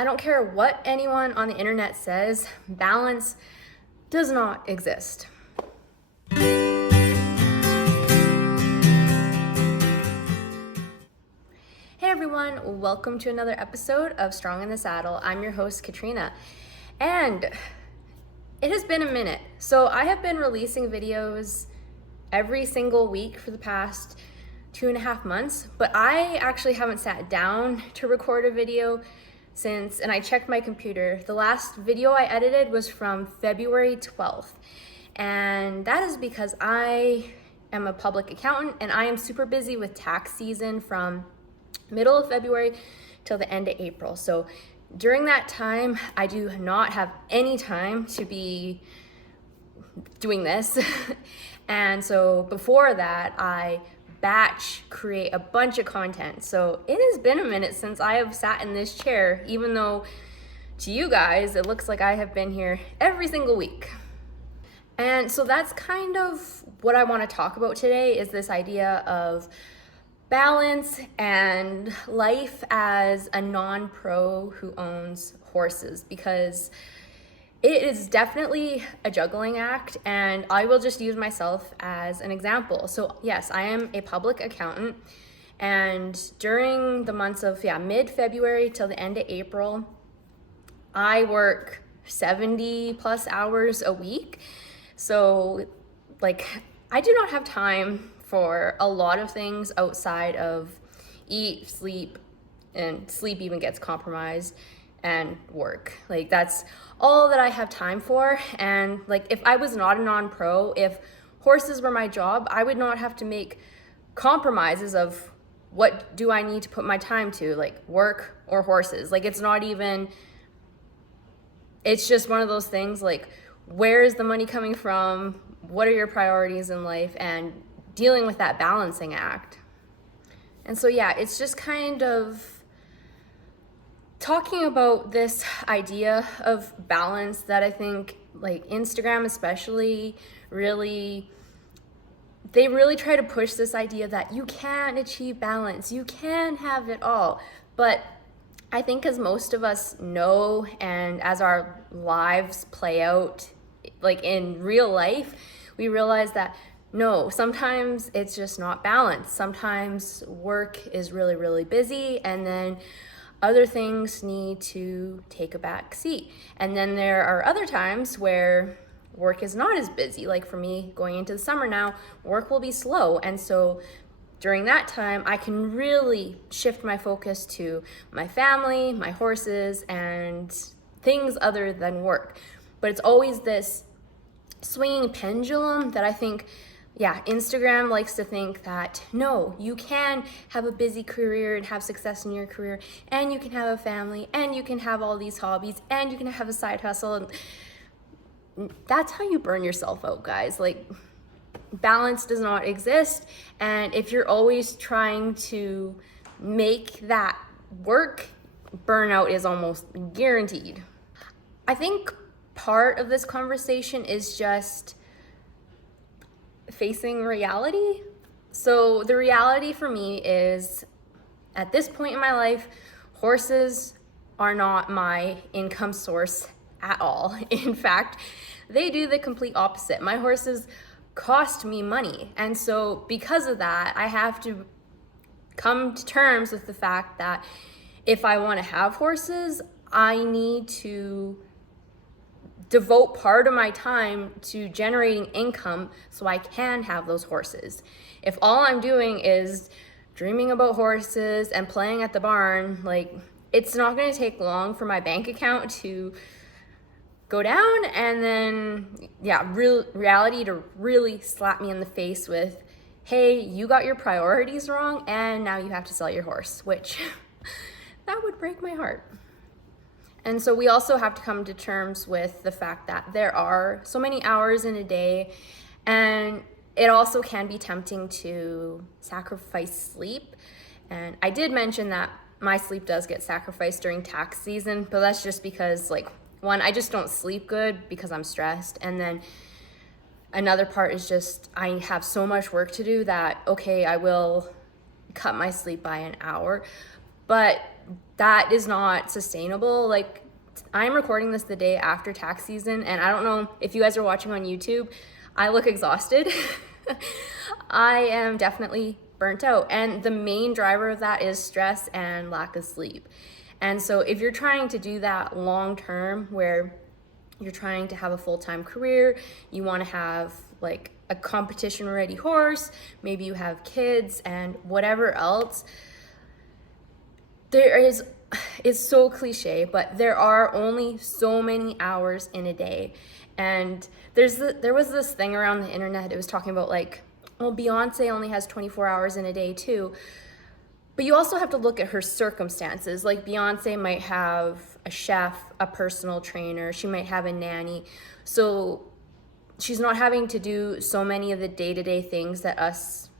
I don't care what anyone on the internet says, balance does not exist. Hey everyone, welcome to another episode of Strong in the Saddle. I'm your host, Katrina, and it has been a minute. So I have been releasing videos every single week for the past 2.5 months, but I actually haven't sat down to record a video since, and I checked my computer, the last video I edited was from February 12th. And that is because I am a public accountant and I am super busy with tax season from middle of February till the end of April. So during that time, I do not have any time to be doing this. And so before that, I batch create a bunch of content. So it has been a minute since I have sat in this chair, even though to you guys, it looks like I have been here every single week. And so that's kind of what I want to talk about today, is this idea of balance and life as a non-pro who owns horses, because it is definitely a juggling act, and I will just use myself as an example. So yes, I am a public accountant, and during the months of mid-February till the end of April, I work 70 plus hours a week. So I do not have time for a lot of things outside of eat, sleep, and sleep even gets compromised, and work. That's all that I have time for. And if I was not a non-pro, if horses were my job, I would not have to make compromises of what do I need to put my time to, work or horses. It's not even, it's just one of those things, where is the money coming from? What are your priorities in life? And dealing with that balancing act. And so it's just kind of talking about this idea of balance that I think Instagram especially they really try to push this idea that you can achieve balance, you can have it all. But I think as most of us know, and as our lives play out in real life, we realize that no, sometimes it's just not balanced. Sometimes work is really, really busy, and then other things need to take a back seat. And then there are other times where work is not as busy. For me, going into the summer now, work will be slow. And so during that time, I can really shift my focus to my family, my horses, and things other than work. But it's always this swinging pendulum that I think Instagram likes to think that, no, you can have a busy career and have success in your career, and you can have a family, and you can have all these hobbies, and you can have a side hustle. And that's how you burn yourself out, guys. Balance does not exist. And if you're always trying to make that work, burnout is almost guaranteed. I think part of this conversation is just facing reality. So the reality for me is, at this point in my life, horses are not my income source at all. In fact, they do the complete opposite. My horses cost me money. And so because of that, I have to come to terms with the fact that if I want to have horses, I need to devote part of my time to generating income so I can have those horses. If all I'm doing is dreaming about horses and playing at the barn, it's not going to take long for my bank account to go down, and then reality to really slap me in the face with, hey, you got your priorities wrong and now you have to sell your horse, which that would break my heart. And so we also have to come to terms with the fact that there are so many hours in a day, and it also can be tempting to sacrifice sleep. And I did mention that my sleep does get sacrificed during tax season, but that's just because one, I just don't sleep good because I'm stressed. And then another part is just I have so much work to do that, okay, I will cut my sleep by an hour. But that is not sustainable. Like, I'm recording this the day after tax season, and I don't know if you guys are watching on YouTube, I look exhausted. I am definitely burnt out, and the main driver of that is stress and lack of sleep. And so if you're trying to do that long term, where you're trying to have a full-time career, you want to have like a competition ready horse, maybe you have kids and whatever else, it's so cliche, but there are only so many hours in a day. And there was this thing around the internet, it was talking about like, well, Beyonce only has 24 hours in a day too. But you also have to look at her circumstances. Like, Beyonce might have a chef, a personal trainer, she might have a nanny. So she's not having to do so many of the day-to-day things that us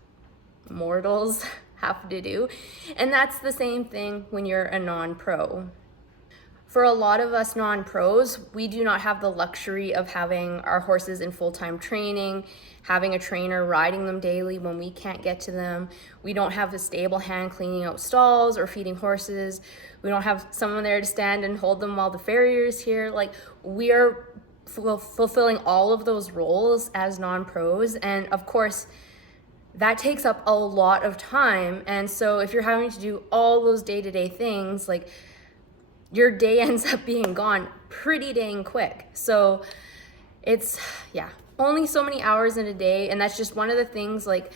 mortals have to do. And that's the same thing when you're a non-pro. For a lot of us non-pros, we do not have the luxury of having our horses in full-time training, having a trainer riding them daily when we can't get to them. We don't have a stable hand cleaning out stalls or feeding horses. We don't have someone there to stand and hold them while the farrier is here. Like, we are fulfilling all of those roles as non-pros. And of course, that takes up a lot of time. And so if you're having to do all those day-to-day things, like, your day ends up being gone pretty dang quick. So it's, only so many hours in a day. And that's just one of the things, like,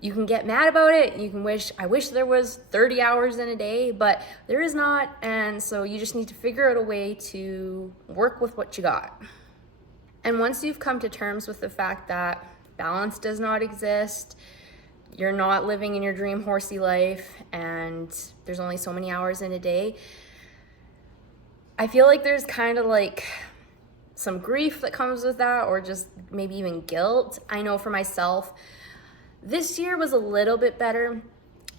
you can get mad about it. You can I wish there was 30 hours in a day, but there is not. And so you just need to figure out a way to work with what you got. And once you've come to terms with the fact that balance does not exist, you're not living in your dream horsey life, and there's only so many hours in a day, I feel like there's kind of like some grief that comes with that, or just maybe even guilt. I know for myself, this year was a little bit better.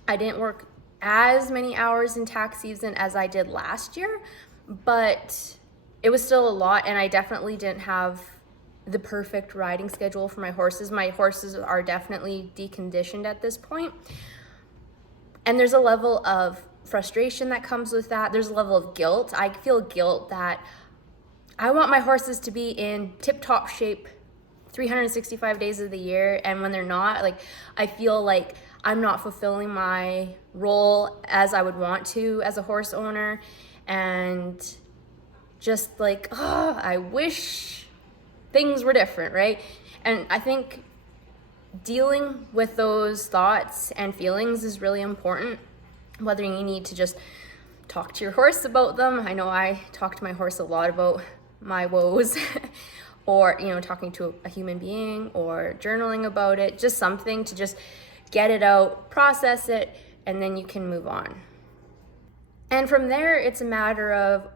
I didn't work as many hours in tax season as I did last year, but it was still a lot, and I definitely didn't have the perfect riding schedule for my horses. My horses are definitely deconditioned at this point. And there's a level of frustration that comes with that. There's a level of guilt. I feel guilt that I want my horses to be in tip-top shape 365 days of the year, and when they're not, like, I feel like I'm not fulfilling my role as I would want to as a horse owner, and just like, I wish things were different, right? And I think dealing with those thoughts and feelings is really important, whether you need to just talk to your horse about them. I know I talk to my horse a lot about my woes or, talking to a human being or journaling about it, just something to just get it out, process it, and then you can move on. And from there, it's a matter of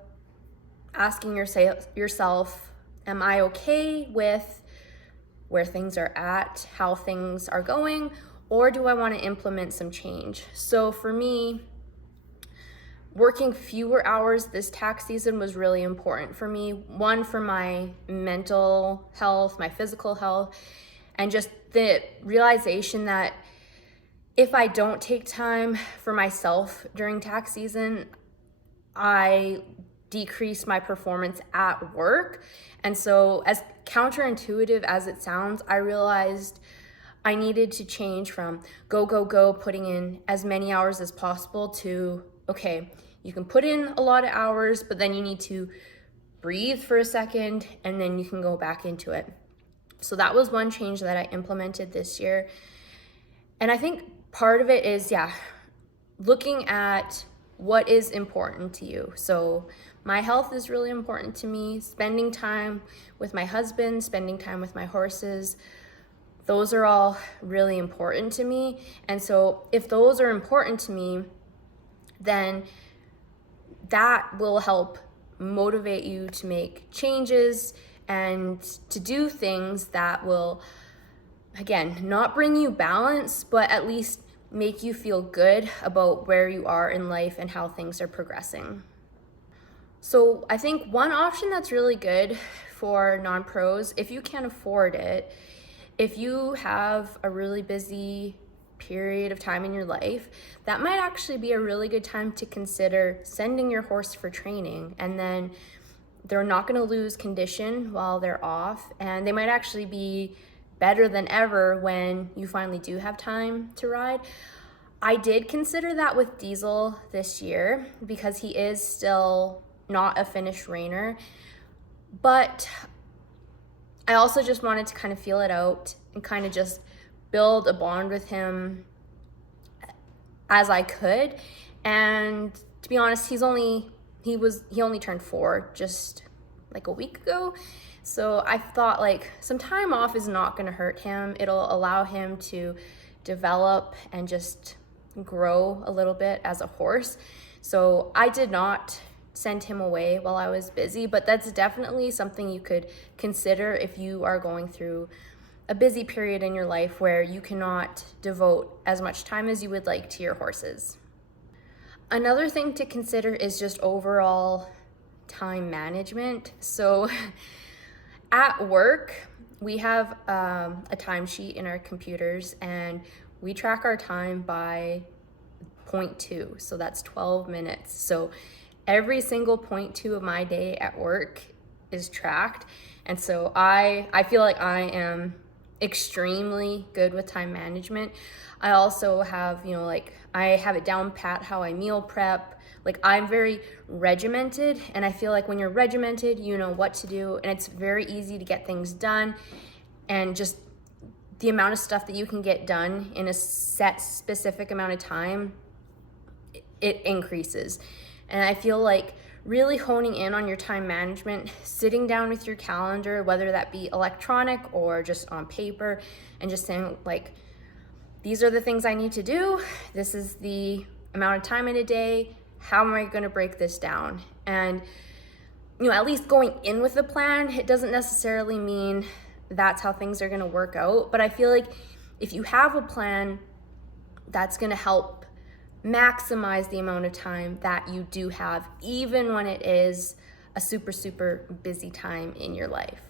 asking yourself, am I okay with where things are at, how things are going, or do I want to implement some change? So for me, working fewer hours this tax season was really important for me. One, for my mental health, my physical health, and just the realization that if I don't take time for myself during tax season, I decrease my performance at work. And so, as counterintuitive as it sounds, I realized I needed to change from go, putting in as many hours as possible to, okay, you can put in a lot of hours, but then you need to breathe for a second and then you can go back into it. So that was one change that I implemented this year. And I think part of it is, looking at what is important to you. So my health is really important to me. Spending time with my husband, spending time with my horses, those are all really important to me. And so if those are important to me, then that will help motivate you to make changes and to do things that will, again, not bring you balance, but at least make you feel good about where you are in life and how things are progressing. So I think one option that's really good for non-pros, if you can afford it, if you have a really busy period of time in your life, that might actually be a really good time to consider sending your horse for training. And then they're not going to lose condition while they're off, and they might actually be better than ever when you finally do have time to ride. I did consider that with Diesel this year because he is still not a finished Reiner, but I also just wanted to kind of feel it out and kind of just build a bond with him as I could. And to be honest, he only turned 4 just like a week ago. So I thought like some time off is not going to hurt him. It'll allow him to develop and just grow a little bit as a horse. So I did not send him away while I was busy, but that's definitely something you could consider if you are going through a busy period in your life where you cannot devote as much time as you would like to your horses. Another thing to consider is just overall time management. So at work, we have a timesheet in our computers, and we track our time by 0.2. So that's 12 minutes. So every single 0.2 of my day at work is tracked. And so I feel like I am extremely good with time management. I also have, I have it down pat how I meal prep. Like, I'm very regimented, and I feel like when you're regimented, you know what to do, and it's very easy to get things done. And just the amount of stuff that you can get done in a set specific amount of time, it increases. And I feel like really honing in on your time management, sitting down with your calendar, whether that be electronic or just on paper, and just saying like, these are the things I need to do. This is the amount of time in a day. How am I going to break this down? And, at least going in with a plan, it doesn't necessarily mean that's how things are going to work out. But I feel like if you have a plan, that's going to help maximize the amount of time that you do have, even when it is a super, super busy time in your life.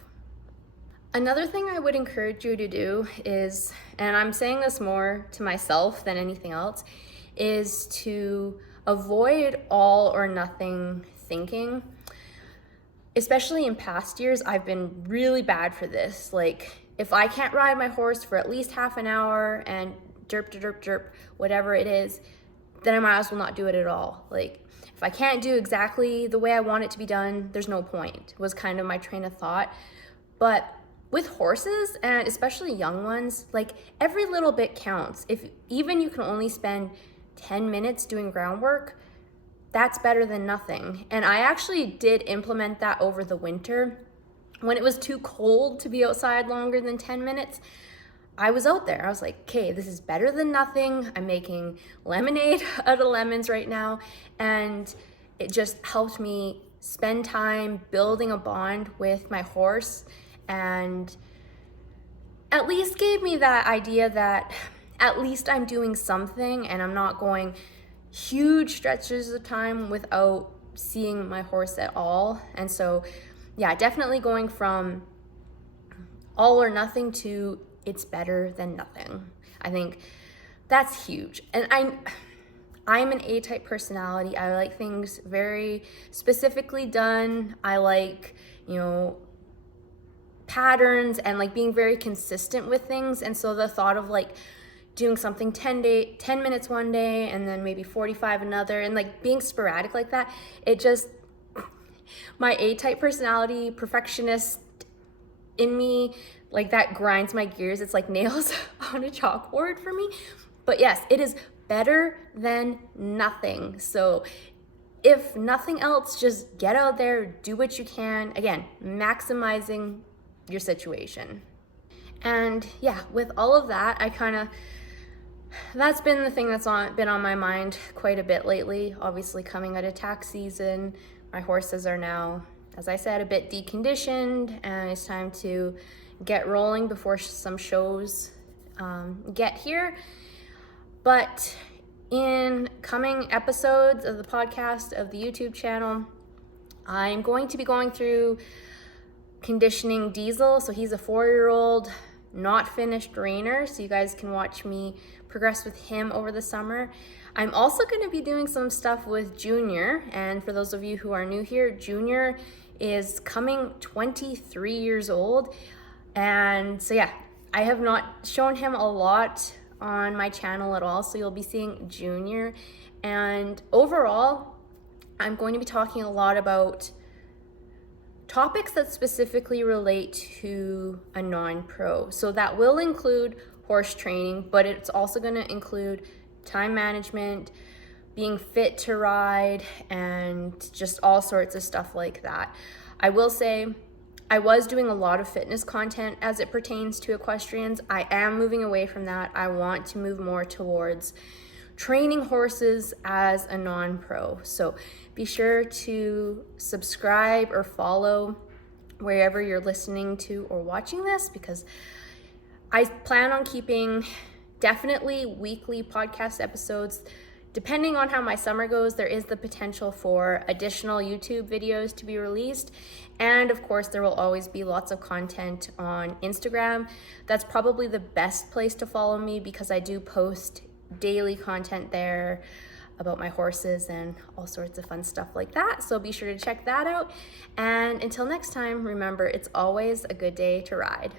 Another thing I would encourage you to do is, and I'm saying this more to myself than anything else, is to avoid all or nothing thinking. Especially in past years, I've been really bad for this. Like, if I can't ride my horse for at least half an hour and derp, derp, derp, whatever it is, then I might as well not do it at all. Like, if I can't do exactly the way I want it to be done, there's no point, was kind of my train of thought. But with horses, and especially young ones, like, every little bit counts. If even you can only spend 10 minutes doing groundwork, that's better than nothing. And I actually did implement that over the winter. When it was too cold to be outside longer than 10 minutes, I was out there. I was like, okay, this is better than nothing. I'm making lemonade out of lemons right now. And it just helped me spend time building a bond with my horse, and at least gave me that idea that at least I'm doing something and I'm not going huge stretches of time without seeing my horse at all. And so, yeah, definitely going from all or nothing to it's better than nothing. I think that's huge. And I'm an A-type personality. I like things very specifically done. I like, patterns and like being very consistent with things. And so the thought of like doing something 10 minutes one day and then maybe 45 another, and like being sporadic like that, it just, my A-type personality, perfectionist in me, like that grinds my gears. It's like nails on a chalkboard for me. But yes, it is better than nothing. So if nothing else, just get out there, do what you can. Again, maximizing your situation. And yeah, with all of that, that's been the thing that's been on my mind quite a bit lately. Obviously, coming out of tax season, my horses are now, as I said, a bit deconditioned, and it's time to get rolling before some shows get here. But in coming episodes of the podcast, of the YouTube channel, I'm going to be going through conditioning Diesel. So he's a 4-year-old not finished Reiner, so you guys can watch me progress with him over the summer. I'm also going to be doing some stuff with Junior, and for those of you who are new here, Junior is coming 23 years old, and so yeah, I have not shown him a lot on my channel at all, so you'll be seeing Junior. And overall, I'm going to be talking a lot about topics that specifically relate to a non-pro. So that will include horse training, but it's also going to include time management, being fit to ride, and just all sorts of stuff like that. I will say I was doing a lot of fitness content as it pertains to equestrians. I am moving away from that. I want to move more towards training horses as a non-pro. So be sure to subscribe or follow wherever you're listening to or watching this, because I plan on keeping definitely weekly podcast episodes. Depending on how my summer goes, there is the potential for additional YouTube videos to be released. And of course, there will always be lots of content on Instagram. That's probably the best place to follow me, because I do post daily content there about my horses and all sorts of fun stuff like that. So be sure to check that out. And until next time, remember, it's always a good day to ride.